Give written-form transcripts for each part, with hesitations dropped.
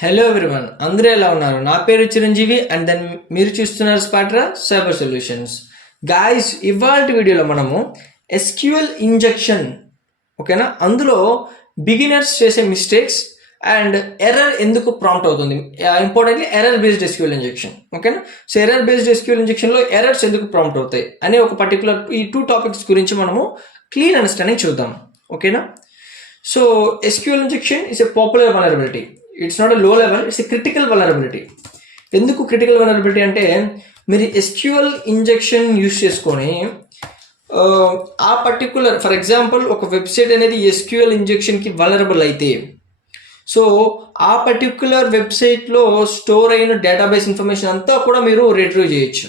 Hello everyone, అందరూ ఎలా ఉన్నారు? నా పేరు చిరంజీవి అండ్ దెన్ మీరు చూస్తున్నారు స్పాట్రా సైబర్ సొల్యూషన్స్. గాయస్, ఇవాళ వీడియోలో మనము ఎస్క్యూఎల్ ఇంజెక్షన్, ఓకేనా, అందులో బిగినర్స్ చేసే మిస్టేక్స్ అండ్ ఎర్రర్ ఎందుకు ప్రాంప్ట్ అవుతుంది, importantly error based SQL injection, ఓకేనా. సో ఎర్రర్ బేస్డ్ ఎస్క్యూఎల్ ఇంజెక్షన్లో ఎర్రర్స్ ఎందుకు ప్రాంప్ట్ అవుతాయి అనే ఒక పర్టికులర్ ఈ 2 టాపిక్స్ గురించి మనము క్లీన్ అండర్స్టాండింగ్ చూద్దాం, ఓకేనా. So SQL injection is a popular vulnerability. It's not a low level, it's a critical vulnerability. ఎందుకు క్రిటికల్ వలనరబిలిటీ అంటే, మీరు SQL ఇంజెక్షన్ యూస్ చేసుకొని ఆ పర్టికులర్, ఫర్ ఎగ్జాంపుల్ ఒక వెబ్సైట్ అనేది SQL ఇంజెక్షన్కి వలనరబుల్ అయితే, సో ఆ పర్టికులర్ వెబ్సైట్లో స్టోర్ అయిన డేటాబేస్ ఇన్ఫర్మేషన్ అంతా కూడా మీరు రిట్రీవ్ చేయొచ్చు,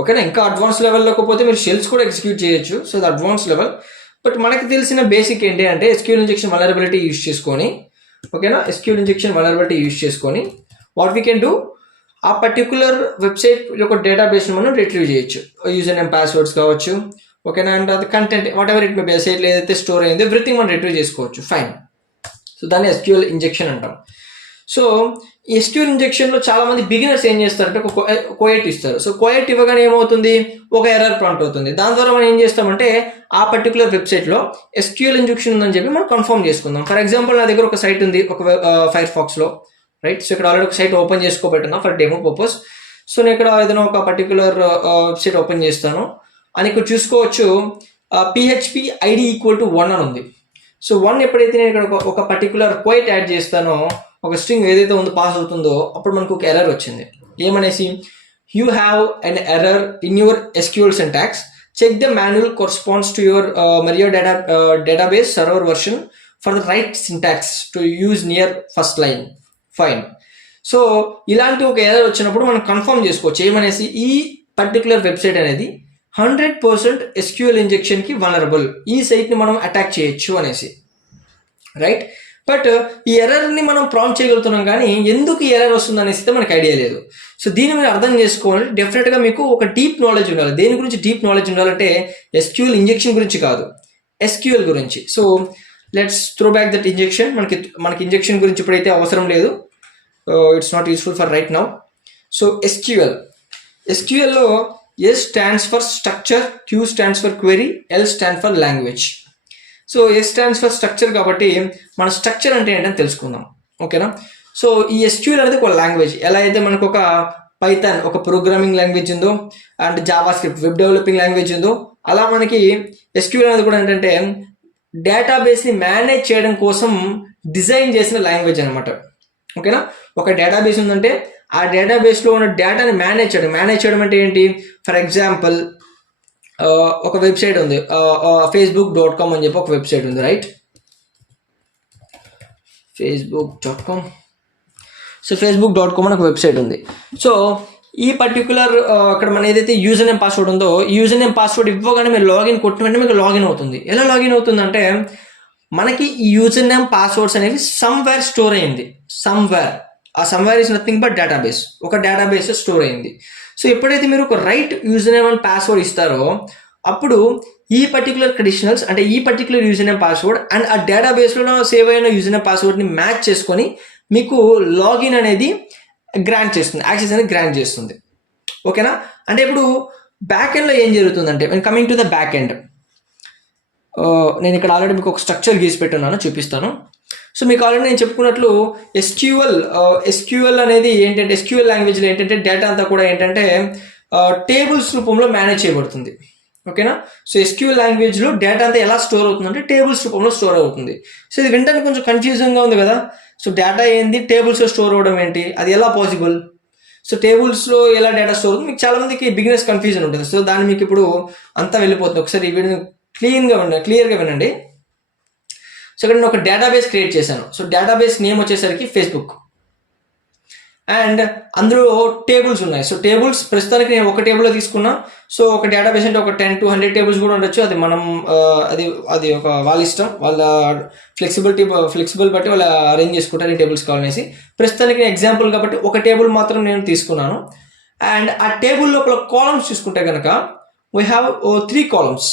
ఓకేనా. ఇంకా అడ్వాన్స్ లెవెల్లోకి పోతే మీరు షెల్స్ కూడా ఎగ్జిక్యూట్ చేయొచ్చు. సో అది అడ్వాన్స్ లెవెల్. బట్ మనకి తెలిసిన బేసిక్ ఏంటి అంటే, SQL ఇంజెక్షన్ వలనరబిలిటీ యూస్ చేసుకొని, ఓకేనా, SQL ఇంజెక్షన్ వలనరబిలిటీ యూస్ చేసుకొని వాట్ వీ కెన్ డూ, ఆ పర్టికులర్ వెబ్సైట్ యొక్క డేటాబేస్ని మనం రిట్రీవ్ చేయొచ్చు. యూజర్ నేమ్, పాస్వర్డ్స్ కావచ్చు, ఓకేనా, అండ్ అది content what ever it may be, సైట్లో ఏదైతే స్టోర్ అయిందో ఎవ్రీథింగ్ మనం రిట్రీవ్ చేసుకోవచ్చు, ఫైన్. సో దాన్ని SQL ఇంజెక్షన్ అంటాం. సో ఈ SQL ఇంజెక్షన్లో చాలా మంది బిగినర్స్ ఏం చేస్తారంటే ఒక కోయట్ ఇస్తారు. సో కోయట్ ఇవ్వగానే ఏమవుతుంది, ఒక ఎర్రర్ ప్రాంప్ట్ అవుతుంది. దాని ద్వారా మనం ఏం చేస్తామంటే ఆ పర్టికులర్ వెబ్సైట్లో SQL ఇంజెక్షన్ ఉందని చెప్పి మనం కన్ఫర్మ్ చేసుకుందాం. ఫర్ ఎగ్జాంపుల్, నా దగ్గర ఒక సైట్ ఉంది, ఒక ఫైర్ ఫాక్స్లో, రైట్. సో ఇక్కడ ఆల్రెడీ ఒక సైట్ ఓపెన్ చేసుకోబెట్టున్నా ఫర్ డెమో పర్పస్. సో నేను ఇక్కడ ఏదైనా ఒక పర్టికులర్ వెబ్సైట్ ఓపెన్ చేస్తాను అని ఇక్కడ చూసుకోవచ్చు. PHP ID = 1 అని ఉంది. సో 1 ఎప్పుడైతే నేను ఇక్కడ ఒక పర్టికులర్ కోయట్ యాడ్ చేస్తానో, ఒక స్ట్రింగ్ ఏదైతే ఉందో పాస్ అవుతుందో, అప్పుడు మనకు ఒక ఎర్రర్ వచ్చింది. ఏమనేసి, you have an error in your SQL syntax, check the manual corresponds to your మరియు database server version for the right syntax to use near first line, fine. So ఇలాంటి ఒక ఎర్రర్ వచ్చినప్పుడు మనం కన్ఫర్మ్ చేసుకోవచ్చు ఏమనేసి, ఈ particular website అనేది 100% SQL ఇంజెక్షన్కి vulnerable, ఈ సైట్ని మనం అటాక్ చేయొచ్చు అనేసి, రైట్. బట్ ఈ ఎర్రర్ని మనం ప్రాంప్ట్ చేయగలుగుతున్నాం, కానీ ఎందుకు ఈ ఎర్రర్ వస్తుంది అనేసి మనకు ఐడియా లేదు. సో దీన్ని మీరు అర్థం చేసుకోవాలి. డెఫినెట్గా మీకు ఒక డీప్ నాలెడ్జ్ ఉండాలి. దేని గురించి డీప్ నాలెడ్జ్ ఉండాలంటే, SQL ఇంజెక్షన్ గురించి కాదు, SQL గురించి. So let's throw back that injection. మనకి ఇంజెక్షన్ గురించి ఇప్పుడైతే అవసరం లేదు, it's not useful for right now. So SQLలో S stands for structure, Q stands for query, L stands for language. So S stands for structure కాబట్టి మన structure అంటే ఏంటని తెలుసుకుందాం, ఓకేనా. సో ఈ SQL అనేది ఒక లాంగ్వేజ్. ఎలా అయితే మనకు ఒక పైథాన్ ఒక ప్రోగ్రామింగ్ లాంగ్వేజ్ ఉందో, and Java script web developing language ఉందో, అలా మనకి SQL అనేది కూడా ఏంటంటే డేటాబేస్ని మేనేజ్ చేయడం కోసం డిజైన్ చేసిన లాంగ్వేజ్ అనమాట, ఓకేనా. ఒక డేటాబేస్ ఉందంటే ఆ డేటాబేస్లో ఉన్న డేటాని మేనేజ్ చేయడం అంటే ఏంటి, ఫర్ ఎగ్జాంపుల్ ఒక వెబ్సైట్ ఉంది, facebook.com అని చెప్పి ఒక వెబ్సైట్ ఉంది, రైట్. facebook.com. సో facebook.com అని ఒక వెబ్సైట్ ఉంది. సో ఈ పర్టికులర్ అక్కడ మన ఏదైతే యూజర్ నేమ్ పాస్వర్డ్ ఉందో, ఈ యూజర్ నేమ్ పాస్వర్డ్ ఇవ్వగానే మీరు లాగిన్ కొట్టిన వెంటనే మీకు లాగిన్ అవుతుంది. ఎలా లాగిన్ అవుతుందంటే, మనకి ఈ యూజర్ నేమ్ పాస్వర్డ్స్ అనేవి సమ్వేర్ స్టోర్ అయింది. ఆ somewhere is nothing but database. ఒక డేటాబేస్ స్టోర్ అయింది. సో ఎప్పుడైతే మీరు ఒక right user name and password ఇస్తారో, అప్పుడు ఈ పర్టికులర్ కండిషనల్స్ అంటే ఈ particular user name password and ఆ డేటాబేస్లో సేవ్ అయిన యూజర్ నేమ్ పాస్వర్డ్ని మ్యాచ్ చేసుకొని మీకు లాగిన్ అనేది గ్రాంట్ చేస్తుంది, యాక్సెస్ అనేది గ్రాంట్ చేస్తుంది, ఓకేనా. అంటే ఇప్పుడు బ్యాక్ ఎండ్లో ఏం జరుగుతుందంటే, coming to the back end, నేను ఇక్కడ ఆల్రెడీ మీకు ఒక స్ట్రక్చర్ గీసి పెట్టున్నాను, చూపిస్తాను. సో మీకు ఆల్రెడీ నేను చెప్పుకున్నట్లు SQL అనేది ఏంటంటే, SQL లాంగ్వేజ్లో ఏంటంటే డేటా అంతా కూడా ఏంటంటే టేబుల్స్ రూపంలో మేనేజ్ చేయబడుతుంది, ఓకేనా. సో SQL లాంగ్వేజ్లో డేటా అంతా ఎలా స్టోర్ అవుతుందంటే టేబుల్స్ రూపంలో స్టోర్ అవుతుంది. సో ఇది వింటానికి కొంచెం కన్ఫ్యూజింగ్గా ఉంది కదా. సో డేటా ఏంది, టేబుల్స్లో స్టోర్ అవ్వడం ఏంటి, అది ఎలా పాసిబుల్, సో టేబుల్స్లో ఎలా డేటా స్టోర్ అవుతుంది, మీకు చాలామందికి బిగినర్స్ కన్ఫ్యూజన్ ఉంటుంది. సో దాన్ని మీకు ఇప్పుడు అంతా వెళ్ళిపోతుంది. ఒకసారి ఈ వీడియో క్లియర్గా వినండి. సో ఇక్కడ నేను ఒక డేటాబేస్ క్రియేట్ చేశాను. సో డేటాబేస్ నేమ్ వచ్చేసరికి ఫేస్బుక్, అండ్ అందులో టేబుల్స్ ఉన్నాయి. సో టేబుల్స్ ప్రస్తుతానికి నేను ఒక టేబుల్లో తీసుకున్నా. సో ఒక డేటాబేస్ అంటే ఒక 10 to 100 టేబుల్స్ కూడా ఉండొచ్చు. అది మనం అది ఒక వాళ్ళ ఇష్టం, వాళ్ళ ఫ్లెక్సిబుల్ బట్టి వాళ్ళు అరేంజ్ చేసుకుంటారు ఈ టేబుల్స్ కావాలనేసి. ప్రస్తుతానికి నేను ఎగ్జాంపుల్ కాబట్టి ఒక టేబుల్ మాత్రం నేను తీసుకున్నాను. అండ్ ఆ టేబుల్ లోపల కాలమ్స్ చూసుకుంటే కనుక we have 3 columns,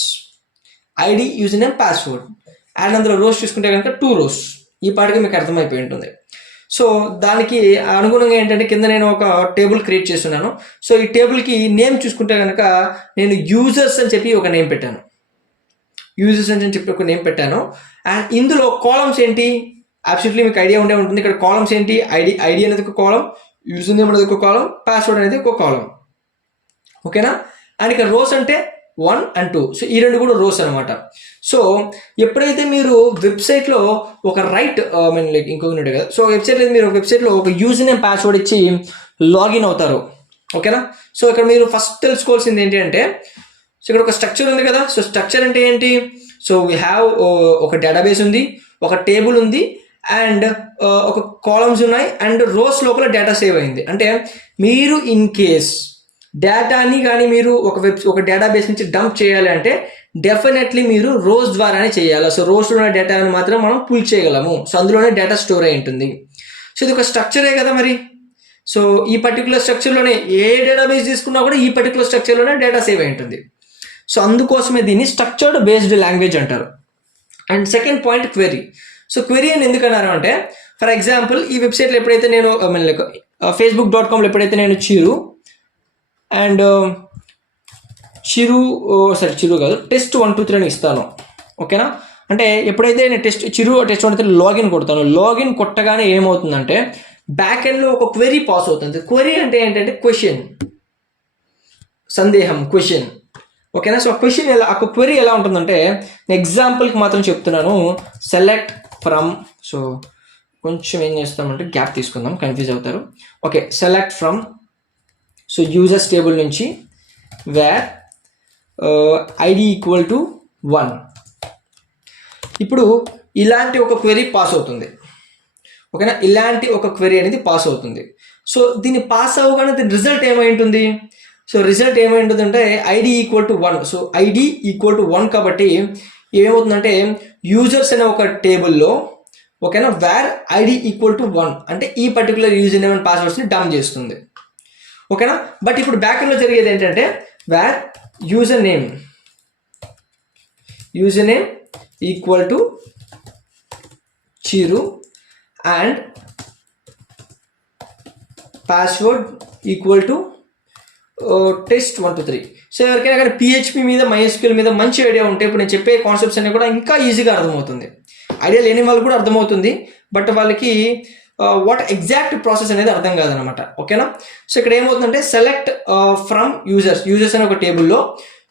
ID, user name, password. And అందులో రోస్ చూసుకుంటే కనుక 2 rows. ఈ పాటికి మీకు అర్థమైపోయి ఉంటుంది. సో దానికి అనుగుణంగా ఏంటంటే కింద నేను ఒక టేబుల్ క్రియేట్ చేస్తున్నాను. సో ఈ టేబుల్కి నేమ్ చూసుకుంటే కనుక నేను యూజర్స్ అని చెప్పి ఒక నేమ్ పెట్టాను. యూజర్స్ అని చెప్పి ఒక నేమ్ పెట్టాను. అండ్ ఇందులో కాలమ్స్ ఏంటి, అబ్సల్యూట్లీ మీకు ఐడియా ఉండే ఉంటుంది. ఇక్కడ కాలమ్స్ ఏంటి, ఐడి అనేది ఒక కాలం, యూజర్ నేమ్ అనేది ఒక కాలం, పాస్వర్డ్ అనేది ఒక కాలం. ఓకేనా. అండ్ ఇక్కడ రోస్ అంటే 1 and 2. సో ఈ రెండు కూడా రోస్ అనమాట. సో ఎప్పుడైతే మీరు వెబ్సైట్లో ఒక లైక్ ఇంకొకటి కదా, సో వెబ్సైట్లో మీరు ఒక వెబ్సైట్లో ఒక యూజర్ నేమ్ పాస్వర్డ్ ఇచ్చి లాగిన్ అవుతారు. ఓకేనా. సో ఇక్కడ మీరు ఫస్ట్ తెలుసుకోవాల్సింది ఏంటి అంటే, సో ఇక్కడ ఒక స్ట్రక్చర్ ఉంది కదా. సో స్ట్రక్చర్ అంటే ఏంటి, సో వీ హ్యావ్ ఒక డేటాబేస్ ఉంది, ఒక టేబుల్ ఉంది, అండ్ ఒక కాలమ్స్ ఉన్నాయి, అండ్ రోస్ లోపల డేటా సేవ్ అయింది. అంటే మీరు ఇన్ కేస్ డేటాని కానీ మీరు ఒక డేటాబేస్ నుంచి డంప్ చేయాలి అంటే డెఫినెట్లీ మీరు రోస్ ద్వారానే చేయాలి. సో రోస్లో ఉన్న డేటాని మాత్రం మనం పుల్ చేయగలము. సో అందులోనే డేటా స్టోర్ అయి ఉంటుంది. సో ఇది ఒక స్ట్రక్చరే కదా మరి. సో ఈ పర్టికులర్ స్ట్రక్చర్లోనే ఏ డేటాబేస్ తీసుకున్నా కూడా ఈ పర్టికులర్ స్ట్రక్చర్లోనే డేటా సేవ్ అయి ఉంటుంది. సో అందుకోసమే దీన్ని స్ట్రక్చర్డ్ బేస్డ్ లాంగ్వేజ్ అంటారు. And second point query. So query అని ఎందుకన్నారు అంటే, ఫర్ ఎగ్జాంపుల్ ఈ వెబ్సైట్లో ఎప్పుడైతే నేను facebook.comలో ఎప్పుడైతే నేను చిరు కాదు టెస్ట్ 123 అని ఇస్తాను. ఓకేనా. అంటే ఎప్పుడైతే నేను టెస్ట్ 123 లాగిన్ కొడతాను, లాగిన్ కొట్టగానే ఏమవుతుందంటే బ్యాక్ ఎండ్లో ఒక క్వెరీ పాస్ అవుతుంది. క్వెరీ అంటే ఏంటంటే క్వశ్చన్, సందేహం, క్వశ్చన్. ఓకేనా. సో ఆ క్వెరీ ఎలా ఉంటుందంటే, నేను ఎగ్జాంపుల్కి మాత్రం చెప్తున్నాను. సెలెక్ట్ ఫ్రమ్, సో కొంచెం ఏం చేస్తామంటే గ్యాప్ తీసుకుందాం, కన్ఫ్యూజ్ అవుతారు. Okay, select from, so users table నుంచి వేర్ ఐడి ఈక్వల్ టు 1. ఇప్పుడు ఇలాంటి ఒక క్వెరీ పాస్ అవుతుంది. ఓకేనా. ఇలాంటి ఒక క్వెరీ అనేది పాస్ అవుతుంది. సో దీన్ని పాస్ అవ్వగానే దీని రిజల్ట్ ఏమై ఉంటుంది, సో రిజల్ట్ ఏమై ఉంటుందంటే ID equal to 1. So ID equal to 1 కాబట్టి ఏమవుతుందంటే యూజర్స్ అనే ఒక టేబుల్లో, ఓకేనా, వేర్ ఐడి ఈక్వల్ టు 1 అంటే ఈ పర్టికులర్ యూజర్ నేమ్ అండ్ పాస్వర్డ్స్ని డంప్ చేస్తుంది. ఓకేనా. బట్ ఇప్పుడు బ్యాక్ఎండ్లో జరిగేది ఏంటంటే where user name equal to Chiru and password equal to test 123. So ఎవరికైనా కానీ పిహెచ్పి మీద MySQL మీద మంచి ఐడియా ఉంటే ఇప్పుడు నేను చెప్పే కాన్సెప్ట్స్ అన్నీ కూడా ఇంకా ఈజీగా అర్థమవుతుంది. ఐడియా లేని వాళ్ళు కూడా అర్థమవుతుంది, బట్ వాళ్ళకి వాట్ ఎగ్జాక్ట్ ప్రాసెస్ అనేది అర్థం కాదనమాట. ఓకేనా. సో ఇక్కడ ఏమవుతుందంటే సెలెక్ట్ ఫ్రమ్ యూజర్స్ అనే ఒక టేబుల్లో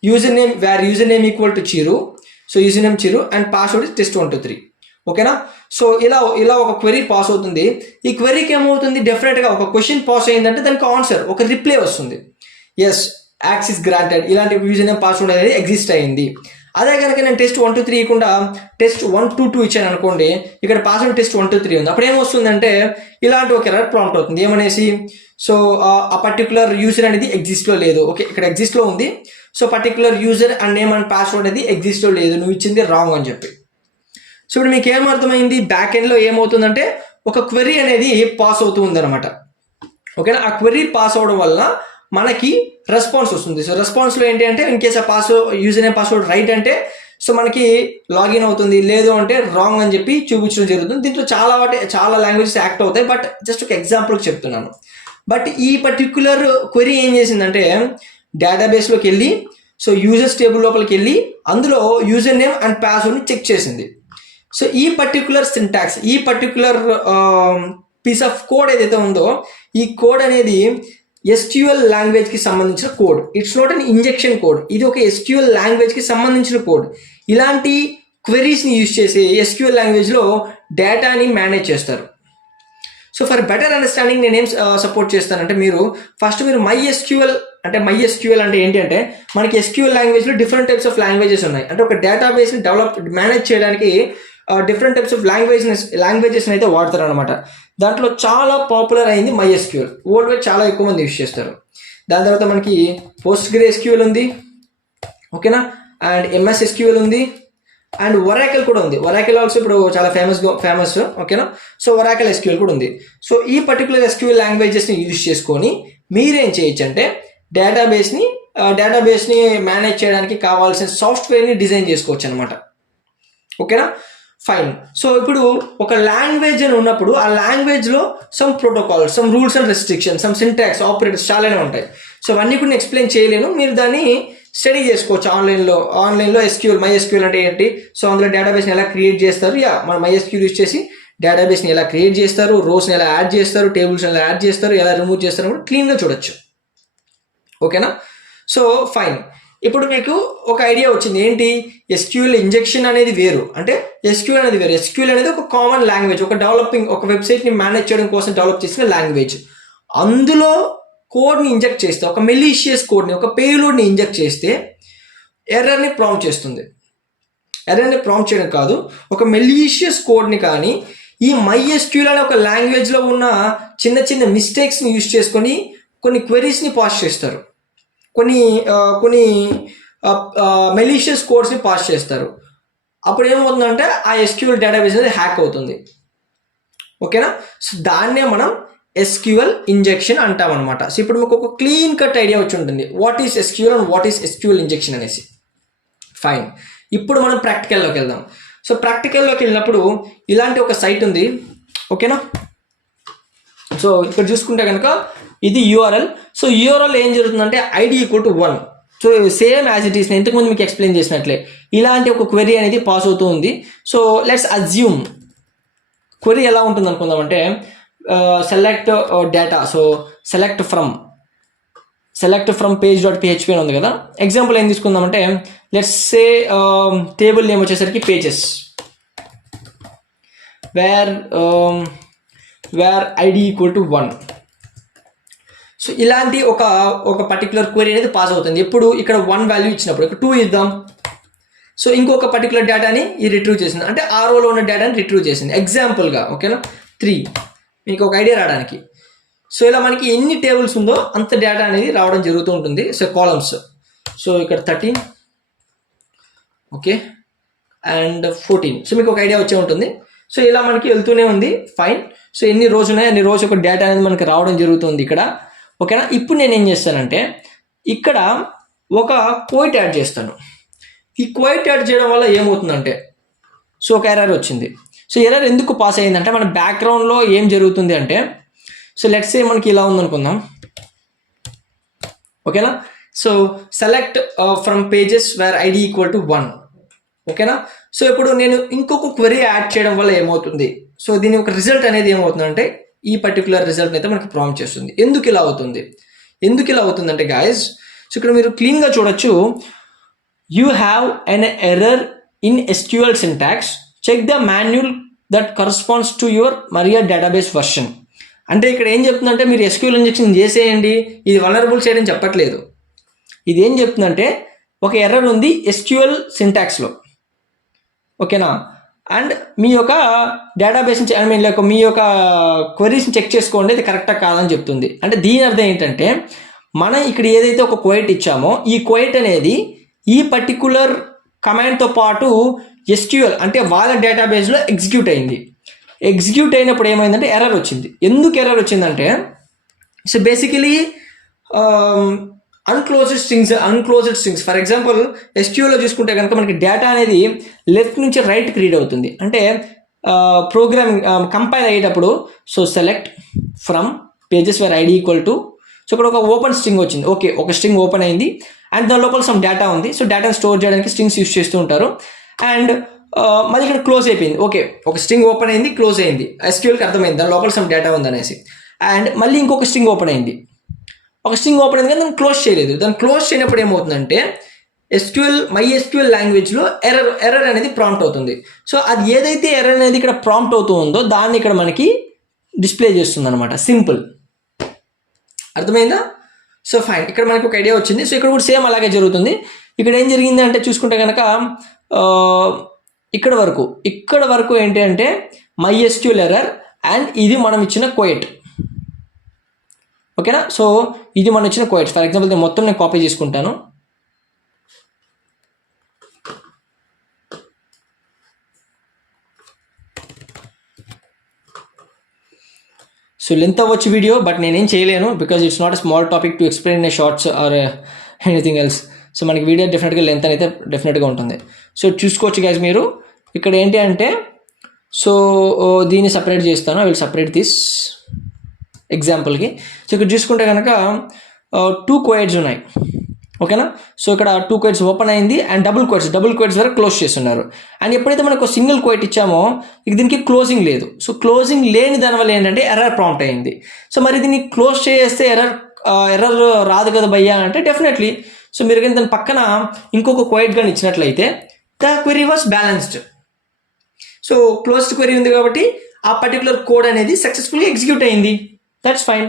user name equal to Chiru, so user name Chiru and password test 123. ఓకేనా. సో ఇలా ఒక క్వెరీ పాస్ అవుతుంది. ఈ క్వెరీకి ఏమవుతుంది, డెఫినెట్గా ఒక క్వశ్చన్ పాస్ అయిందంటే దానికి ఆన్సర్, ఒక రిప్లై వస్తుంది, ఎస్ యాక్సెస్ గ్రాంటెడ్, ఇలాంటి యూజర్ నేమ్ పాస్వర్డ్ అనేది ఎగ్జిస్ట్ అయింది. అదే కనుక నేను టెస్ట్ 123 ఇవ్వకుండా టెస్ట్ 122 ఇచ్చాను అనుకోండి, ఇక్కడ పాస్వర్డ్ టెస్ట్ 123 ఉంది. అప్పుడు ఏమొస్తుందంటే ఇలాంటి ఒక ఎర్రర్ ప్రాంప్ట్ అవుతుంది, ఏమనేసి, సో ఆ పర్టికులర్ యూజర్ అనేది ఎగ్జిస్ట్లో లేదు. ఓకే, ఇక్కడ ఎగ్జిస్ట్లో ఉంది, so particular user and name and password అనేది ఎగ్జిస్ట్లో లేదు, నువ్వు ఇచ్చింది రాంగ్ అని చెప్పి. సో ఇప్పుడు మీకు ఏమర్థమైంది, బ్యాక్ ఎండ్లో ఏమవుతుందంటే ఒక క్వెరీ అనేది పాస్ అవుతూ ఉందన్నమాట. ఓకేనా. ఆ క్వెరీ పాస్ అవడం వల్ల మనకి రెస్పాన్స్ వస్తుంది. సో రెస్పాన్స్లో ఏంటి అంటే ఇన్ కేస్ ఆ యూజర్ నేమ్ పాస్వర్డ్ రైట్ అంటే సో మనకి లాగిన్ అవుతుంది, లేదు అంటే రాంగ్ అని చెప్పి చూపించడం జరుగుతుంది. దీంట్లో చాలా లాంగ్వేజెస్ యాక్ట్ అవుతాయి, బట్ జస్ట్ ఒక ఎగ్జాంపుల్కి చెప్తున్నాను. బట్ ఈ పర్టిక్యులర్ క్వెరీ ఏం చేసిందంటే డేటాబేస్లోకి వెళ్ళి, సో యూజర్స్ టేబుల్ లోపలికి వెళ్ళి అందులో యూజర్ నేమ్ అండ్ పాస్వర్డ్ని చెక్ చేసింది. సో ఈ పర్టిక్యులర్ సింటాక్స్, ఈ పర్టిక్యులర్ పీస్ ఆఫ్ కోడ్ ఏదైతే ఉందో, ఈ కోడ్ అనేది SQL లాంగ్వేజ్కి సంబంధించిన code. It's not an injection code, ఇది ఒక SQL లాంగ్వేజ్కి సంబంధించిన కోడ్. ఇలాంటి క్వెరీస్ని యూజ్ చేసి SQL లాంగ్వేజ్లో డేటాని మేనేజ్ చేస్తారు. సో ఫర్ బెటర్ అండర్స్టాండింగ్ నేనేం సపోర్ట్ చేస్తానంటే, మీరు MySQL అంటే ఏంటి అంటే మనకి SQL లాంగ్వేజ్లో డిఫరెంట్ టైప్స్ ఆఫ్ లాంగ్వేజెస్ ఉన్నాయి. అంటే ఒక డేటాబేస్ని మేనేజ్ చేయడానికి డిఫరెంట్ టైప్స్ ఆఫ్ లాంగ్వేజెస్ని అయితే వాడతారు అనమాట. దాంట్లో చాలా పాపులర్ అయింది MySQL. వరల్డ్ వైడ్ చాలా ఎక్కువ మంది యూజ్ చేస్తారు. దాని తర్వాత మనకి postgresql ఉంది, ఓకేనా, అండ్ mssql ఉంది, అండ్ ఒరాకిల్ కూడా ఉంది. ఒరాకిల్ ఆల్సో ఇప్పుడు చాలా ఫేమస్. ఓకేనా. సో ఒరాకిల్ SQL కూడా ఉంది. సో ఈ పర్టికులర్ SQL లాంగ్వేజెస్ని యూజ్ చేసుకొని మీరేం చేయొచ్చు అంటే డేటాబేస్ని మేనేజ్ చేయడానికి కావాల్సిన సాఫ్ట్వేర్ని డిజైన్ చేసుకోవచ్చు అనమాట. ఓకేనా. ఫైన్. సో ఇప్పుడు ఒక లాంగ్వేజ్ అని ఉన్నప్పుడు ఆ లాంగ్వేజ్లో some protocols, some rules and restrictions, some syntax, operators చాలానే ఉంటాయి. సో అవన్నీ కూడా ఎక్స్ప్లెయిన్ చేయలేను, మీరు దాన్ని స్టడీ చేసుకోవచ్చు ఆన్లైన్లో ఎస్క్యూఎల్, MySQL అంటే ఏంటి, సో అందులో డేటాబేస్ని ఎలా క్రియేట్ చేస్తారు, మన MySQL యూజ్ చేసి డేటాబేస్ని ఎలా క్రియేట్ చేస్తారు, రోస్ని ఎలా యాడ్ చేస్తారు, టేబుల్స్ని ఎలా యాడ్ చేస్తారు, ఎలా రిమూవ్ చేస్తారు కూడా క్లీన్గా చూడొచ్చు. ఓకేనా? So fine. ఇప్పుడు మీకు ఒక ఐడియా వచ్చింది ఏంటి, SQL ఇంజెక్షన్ అనేది వేరు, అంటే SQL అనేది వేరు. SQL అనేది ఒక కామన్ లాంగ్వేజ్, ఒక వెబ్సైట్ని మేనేజ్ చేయడం కోసం డెవలప్ చేసిన లాంగ్వేజ్. అందులో కోడ్ని ఇంజెక్ట్ చేస్తే, ఒక మెలీషియస్ కోడ్ని, ఒక పేలోడ్ని ఇంజెక్ట్ చేస్తే ఎర్రర్ని ప్రాంప్ట్ చేస్తుంది. ఎర్రర్ని ప్రాంప్ట్ చేయడం కాదు, ఒక మెలీషియస్ కోడ్ని కానీ ఈ MySQL అనే ఒక లాంగ్వేజ్లో ఉన్న చిన్న చిన్న మిస్టేక్స్ని యూజ్ చేసుకొని కొన్ని క్వెరీస్ని పాస్ చేస్తారు, కొన్ని మెలీషియస్ కోడ్స్ని పాస్ చేస్తారు. అప్పుడు ఏమవుతుందంటే ఆ SQL డేటాబేస్ అనేది హ్యాక్ అవుతుంది. ఓకేనా? సో దాన్నే మనం SQL ఇంజెక్షన్ అంటాం అనమాట. సో ఇప్పుడు మీకు ఒక క్లీన్ కట్ ఐడియా వచ్చి ఉంటుంది what is SQL and what is SQL injection అనేసి. ఫైన్. ఇప్పుడు మనం ప్రాక్టికల్లోకి వెళ్దాం. సో ప్రాక్టికల్లోకి వెళ్ళినప్పుడు ఇలాంటి ఒక సైట్ ఉంది. ఓకేనా? సో ఇక్కడ చూసుకుంటే కనుక ఇది URL. సో URL ఏం జరుగుతుందంటే ID = 1. So same as it is, నేను ఇంతకుముందు మీకు ఎక్స్ప్లెయిన్ చేసినట్లే ఇలాంటి ఒక క్వెరీ అనేది పాస్ అవుతూ ఉంది. సో లెట్స్ అజ్యూమ్ క్వెరీ ఎలా ఉంటుంది అనుకుందామంటే select data, so select from page.php అని ఉంది కదా. ఎగ్జాంపుల్ ఏం తీసుకుందామంటే లెట్స్ సే టేబుల్ నేమ్ వచ్చేసరికి పేజెస్, వేర్ ID = 1. సో ఇలాంటి ఒక పర్టికులర్ క్వెరీ అనేది పాస్ అవుతుంది. ఎప్పుడు ఇక్కడ 1 వాల్యూ ఇచ్చినప్పుడు, ఇక్కడ 2 ఇద్దాం. సో ఇంకొక పర్టికులర్ డేటాని రిట్రీవ్ చేసింది, అంటే ఆ రోలో ఉన్న డేటాని రిట్రీవ్ చేసింది ఎగ్జాంపుల్గా. ఓకేనా? 3 మీకు ఒక ఐడియా రావడానికి. సో ఇలా మనకి ఎన్ని టేబుల్స్ ఉందో అంత డేటా అనేది రావడం జరుగుతూ ఉంటుంది. సో కాలమ్స్, సో ఇక్కడ 13, ఓకే, అండ్ 14. సో మీకు ఒక ఐడియా వచ్చే ఉంటుంది. సో ఇలా మనకి వెళ్తూనే ఉంది. ఫైన్. సో ఎన్ని రోజు ఉన్నాయి అన్ని రోజు ఒక డేటా అనేది మనకి రావడం జరుగుతుంది ఇక్కడ. ఓకేనా? ఇప్పుడు నేను ఏం చేస్తానంటే ఇక్కడ ఒక క్వైట్ యాడ్ చేస్తాను. ఈ క్వైట్ యాడ్ చేయడం వల్ల ఏమవుతుందంటే, సో ఒక ఎర్రర్ వచ్చింది. సో ఎర్రర్ ఎందుకు పాస్ అయ్యిందంటే మన బ్యాక్గ్రౌండ్లో ఏం జరుగుతుంది అంటే, సో లెట్స్ సే మనకి ఇలా ఉందనుకుందాం. ఓకేనా? So select from pages where ID = 1. ఓకేనా? సో ఇప్పుడు నేను ఇంకొక క్వెరీ యాడ్ చేయడం వల్ల ఏమవుతుంది, సో దీని ఒక రిజల్ట్ అనేది ఏమవుతుందంటే ఈ పర్టికులర్ రిజల్ట్ అయితే మనకి ప్రాంప్ట్ చేస్తుంది. ఎందుకు ఇలా అవుతుందంటే గాయస్, సో ఇక్కడ మీరు క్లీన్గా చూడొచ్చు, you have an error in SQL syntax, check the manual that corresponds to your Maria database version. అంటే ఇక్కడ ఏం చెప్తుందంటే మీరు SQL ఇంజెక్షన్ చేసేయండి, ఇది వల్నరబుల్ చేయడం చెప్పట్లేదు. ఇది ఏం చెప్తుందంటే ఒక ఎర్రర్ ఉంది SQL సింటాక్స్లో. ఓకేనా? అండ్ మీ యొక్క డేటాబేస్ని మీ యొక్క క్వెరీస్ని చెక్ చేసుకోండి, ఇది కరెక్టా కాదని చెప్తుంది. అంటే దీని అర్థం ఏంటంటే మనం ఇక్కడ ఏదైతే ఒక క్వైట్ ఇచ్చామో ఈ క్వైట్ అనేది ఈ పర్టికులర్ కమాండ్తో పాటు SQL అంటే వాళ్ళ డేటాబేస్లో ఎగ్జిక్యూట్ అయినప్పుడు ఏమైందంటే ఎర్రర్ వచ్చింది. ఎందుకు ఎర్రర్ వచ్చిందంటే, so basically unclosed strings for example SQLలో చూసుకుంటే కనుక మనకి డేటా అనేది లెఫ్ట్ నుంచి రైట్కి రీడ్ అవుతుంది. అంటే ప్రోగ్రామింగ్ కంపైల్ అయ్యేటప్పుడు so select from pages where ID = so ఇక్కడ ఒక ఓపెన్ స్ట్రింగ్ వచ్చింది. ఓకే, ఒక స్ట్రింగ్ ఓపెన్ అయింది అండ్ దాని లోపల సమ్ డేటా ఉంది. సో డేటాను స్టోర్ చేయడానికి స్ట్రింగ్స్ యూస్ చేస్తూ ఉంటారు. అండ్ మళ్ళీ ఇక్కడ క్లోజ్ అయిపోయింది. ఓకే, ఒక స్ట్రింగ్ ఓపెన్ అయింది, క్లోజ్ అయింది, SQLకి అర్థమైంది దాని లోపల సమ్ డేటా ఉంది అనేసి. అండ్ మళ్ళీ ఇంకొక స్ట్రింగ్ ఓపెన్ అయింది కానీ దాన్ని క్లోజ్ చేయలేదు. దాన్ని క్లోజ్ చేయనప్పుడు ఏమవుతుందంటే MySQL లాంగ్వేజ్లో ఎర్రర్ అనేది ప్రాంప్ట్ అవుతుంది. సో అది ఏదైతే ఎర్రర్ అనేది ఇక్కడ ప్రాంప్ట్ అవుతూ ఉందో దాన్ని ఇక్కడ మనకి డిస్ప్లే చేస్తుంది అనమాట. సింపుల్. అర్థమైందా? So fine. ఇక్కడ మనకి ఒక ఐడియా వచ్చింది. సో ఇక్కడ కూడా సేమ్ అలాగే జరుగుతుంది. ఇక్కడ ఏం జరిగింది అంటే చూసుకుంటే కనుక ఇక్కడ వరకు ఏంటి అంటే MySQL ఎర్రర్ అండ్ ఇది మనం ఇచ్చిన క్వైట్. ఓకేనా? సో ఇది మనం ఇచ్చిన క్వైట్. ఫర్ ఎగ్జాంపుల్ నేను మొత్తం కాపీ చేసుకుంటాను. సో లెంత్ అవ్వచ్చు వీడియో, బట్ నేనేం చేయలేను because it's not a small topic to explain in shorts or anything else. So మనకి వీడియో డెఫినెట్గా లెంత్ అయితే డెఫినెట్గా ఉంటుంది. సో చూసుకోవచ్చు గైస్ మీరు. ఇక్కడ ఏంటి అంటే సో దీన్ని సపరేట్ చేస్తాను. ఐ విల్ సపరేట్ దిస్ ఎగ్జాంపుల్కి. సో ఇక్కడ చూసుకుంటే కనుక 2 కోయడ్స్ ఉన్నాయి, ఓకేనా. సో ఇక్కడ 2 కోయడ్స్ ఓపెన్ అయింది అండ్ డబుల్ కోయడ్స్ వరకు క్లోజ్ చేస్తున్నారు. అండ్ ఎప్పుడైతే మనకు సింగిల్ కోయట్ ఇచ్చామో ఇక దీనికి క్లోజింగ్ లేదు. సో క్లోజింగ్ లేని దానివల్ల ఏంటంటే ఎర్రర్ ప్రాంప్ట్ అయింది. సో మరి దీన్ని క్లోజ్ చేస్తే ఎర్రర్ రాదు కదా భయ్యా అంటే డెఫినెట్లీ. సో మీరు కానీ దాని పక్కన ఇంకొక కోయట్ కానీ ఇచ్చినట్లయితే the query was balanced. So closed query ఉంది కాబట్టి ఆ పర్టికులర్ కోడ్ అనేది సక్సెస్ఫుల్లీ ఎగ్జిక్యూట్ అయింది. That's fine.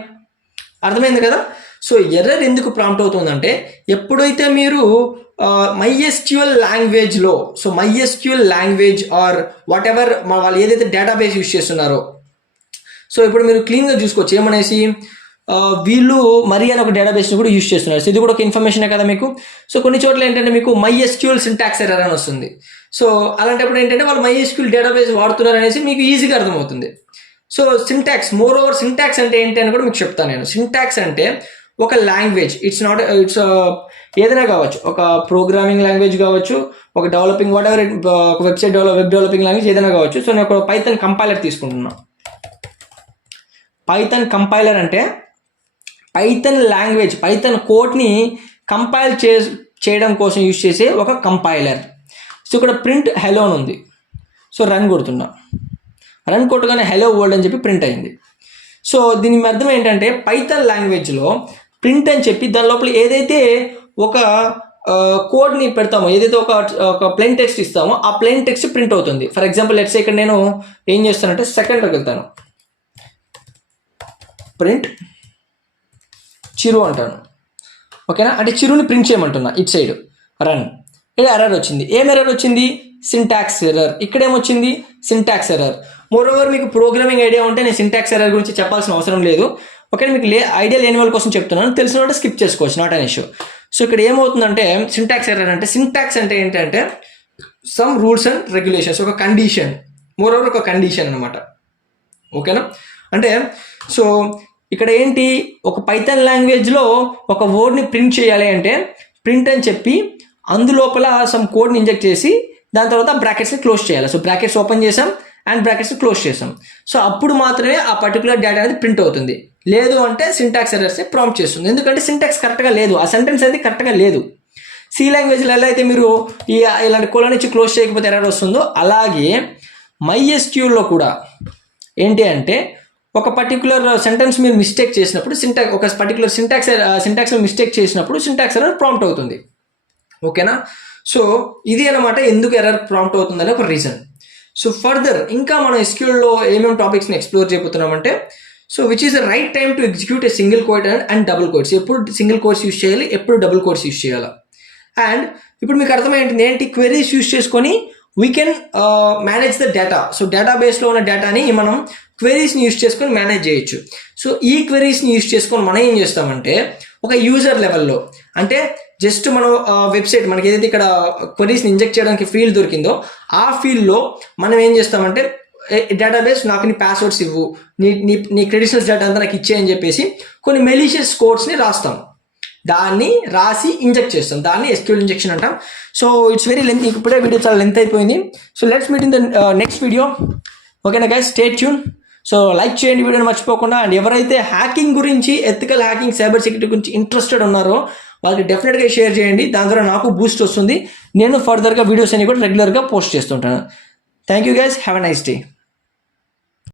అర్థమైంది కదా. సో ఎర్రర్ ఎందుకు ప్రాంప్ట్ అవుతుందంటే ఎప్పుడైతే మీరు MySQL లాంగ్వేజ్లో, so MySQL language or whatever వాళ్ళు ఏదైతే డేటాబేస్ యూజ్ చేస్తున్నారో, సో ఇప్పుడు మీరు క్లీన్గా చూసుకోవచ్చు ఏమనేసి వీళ్ళు మరి అని ఒక డేటాబేస్ని కూడా యూజ్ చేస్తున్నారు. సో ఇది కూడా ఒక ఇన్ఫర్మేషనే కదా మీకు. సో కొన్ని చోట్ల ఏంటంటే మీకు MySQL సింటాక్స్ ఎర్రర్ అని వస్తుంది. సో అలాంటప్పుడు ఏంటంటే వాళ్ళు MySQL డేటాబేస్ వాడుతున్నారు అనేసి మీకు ఈజీగా అర్థమవుతుంది. So syntax, more over syntax అంటే ఏంటి అని కూడా మీకు చెప్తాను నేను. సింటాక్స్ అంటే ఒక లాంగ్వేజ్, ఇట్స్ ఏదైనా కావచ్చు, ఒక ప్రోగ్రామింగ్ లాంగ్వేజ్ కావచ్చు, ఒక డెవలపింగ్ వాట్ ఎవర్, ఒక వెబ్ డెవలపింగ్ లాంగ్వేజ్ ఏదైనా కావచ్చు. సో నేను ఒక పైథాన్ కంపైలర్ తీసుకుంటున్నా. పైథాన్ కంపైలర్ అంటే పైథాన్ లాంగ్వేజ్, పైథాన్ కోడ్ని కంపైల్ చేయడం కోసం యూజ్ చేసే ఒక కంపైలర్. సో ఇక్కడ ప్రింట్ హెలో అని ఉంది. సో రన్ కొడుతున్నా. రన్ కొట్టగానే హెలో వరల్డ్ అని చెప్పి ప్రింట్ అయింది. సో దీని అర్థం ఏంటంటే పైథాన్ లాంగ్వేజ్లో ప్రింట్ అని చెప్పి దాని లోపల ఏదైతే ఒక కోడ్ని పెడతామో, ఏదైతే ఒక ప్లెయిన్ టెక్స్ట్ ఇస్తామో ఆ ప్లెయిన్ టెక్స్ట్ ప్రింట్ అవుతుంది. ఫర్ ఎగ్జాంపుల్ లెట్స్ ఇక్కడ నేను ఏం చేస్తానంటే సెకండ్లోకి వెళ్తాను, ప్రింట్ చిరు అంటాను, ఓకేనా. అంటే చిరుని ప్రింట్ చేయమంటున్నా. It side run. ఇలా ఎర్రర్ వచ్చింది. ఏం ఎర్రర్ వచ్చింది? Syntax error. ఇక్కడేమొచ్చింది? Syntax error. మోరోవర్ మీకు ప్రోగ్రామింగ్ ఐడియా ఉంటే నేను సింటాక్స్ ఎర్రర్ గురించి చెప్పాల్సిన అవసరం లేదు, ఓకే. మీకు ఐడియా లేని వాళ్ళ కోసం చెప్తున్నాను, తెలిసిన వాళ్ళు స్కిప్ చేసుకోవచ్చు, నాట్ అన్ ఇష్యూ. సో ఇక్కడ ఏమవుతుందంటే సింటాక్స్ ఎర్రర్ అంటే, సింటాక్స్ అంటే ఏంటంటే సమ్ రూల్స్ అండ్ రెగ్యులేషన్స్, ఒక కండిషన్, మోరోవర్ ఒక కండిషన్ అనమాట, ఓకేనా. అంటే సో ఇక్కడ ఏంటి, ఒక పైథాన్ లాంగ్వేజ్లో ఒక వర్డ్ని ప్రింట్ చేయాలి అంటే ప్రింట్ అని చెప్పి అందులోపల సమ్ కోడ్ని ఇంజెక్ట్ చేసి దాని తర్వాత బ్రాకెట్స్ని క్లోజ్ చేయాలి. సో బ్రాకెట్స్ ఓపెన్ చేసాం అండ్ బ్రాకెట్స్ని క్లోజ్ చేసాం. సో అప్పుడు మాత్రమే ఆ పర్టికులర్ డేటా అనేది ప్రింట్ అవుతుంది. లేదు అంటే సింటాక్స్ ఎర్రర్స్ని ప్రాంప్ట్ చేస్తుంది. ఎందుకంటే సింటాక్స్ కరెక్ట్గా లేదు, ఆ సెంటెన్స్ అయితే కరెక్ట్గా లేదు. సి లాంగ్వేజ్లో ఎలా అయితే మీరు ఇలాంటి కోలన్ ఇచ్చి క్లోజ్ చేయకపోతే ఎర్రర్ వస్తుందో, అలాగే MySQLలో కూడా ఏంటి అంటే ఒక పర్టికులర్ సెంటెన్స్ మీరు మిస్టేక్ చేసినప్పుడు ఒక పర్టికులర్ సింటాక్స్లో మిస్టేక్ చేసినప్పుడు సింటాక్స్ ఎర్రర్ ప్రాంప్ట్ అవుతుంది, ఓకేనా. సో ఇది అనమాట ఎందుకు ఎర్రర్ ప్రాంప్ట్ అవుతుందనే ఒక రీజన్. సో ఫర్దర్ ఇంకా మనం SQLలో ఏమేమి టాపిక్స్ని ఎక్స్ప్లోర్ చేయబోతున్నామంటే, so which is the right time to execute a single code and double codes. ఎప్పుడు సింగిల్ కోడ్స్ యూస్ చేయాలి, ఎప్పుడు డబుల్ కోడ్స్ యూస్ చేయాలి. అండ్ ఇప్పుడు మీకు అర్థమైంది ఏంటి, క్వెరీస్ యూస్ చేసుకొని we can manage the data. So డేటాబేస్లో ఉన్న డేటాని మనం క్వెరీస్ని యూస్ చేసుకొని మేనేజ్ చేయొచ్చు. సో ఈ క్వెరీస్ని యూస్ చేసుకొని మనం ఏం చేస్తామంటే ఒక యూజర్ లెవెల్లో, అంటే జస్ట్ మనం వెబ్సైట్ మనకి ఏదైతే ఇక్కడ క్వెరీస్ని ఇంజెక్ట్ చేయడానికి ఫీల్డ్ దొరికిందో ఆ ఫీల్డ్లో మనం ఏం చేస్తామంటే డేటాబేస్ నాకు నీ పాస్వర్డ్స్ ఇవ్వు, నీ క్రెడిషనల్స్ డేటా అంతా నాకు ఇచ్చేయని చెప్పేసి కొన్ని మెలీషియస్ కోడ్స్ని రాస్తాం. దాన్ని రాసి ఇంజెక్ట్ చేస్తాం, దాన్ని SQL ఇంజెక్షన్ అంటాం. సో ఇట్స్ వెరీ లెంత్, ఇప్పుడే వీడియో చాలా లెంత్ అయిపోయింది. So let's meet in the next video, ఓకేనా guys. Stay tune. So like చేయండి వీడియోని మర్చిపోకుండా. అండ్ ఎవరైతే హ్యాకింగ్ గురించి, ఎథికల్ హ్యాకింగ్, సైబర్ సెక్యూరిటీ గురించి ఇంట్రెస్టెడ్ ఉన్నారో వాళ్ళకి డెఫినెట్గా షేర్ చేయండి. దాని ద్వారా నాకు బూస్ట్ వస్తుంది. నేను ఫర్దర్గా వీడియోస్ అన్ని కూడా రెగ్యులర్గా పోస్ట్ చేస్తుంటాను. Thank you guys, have a nice day.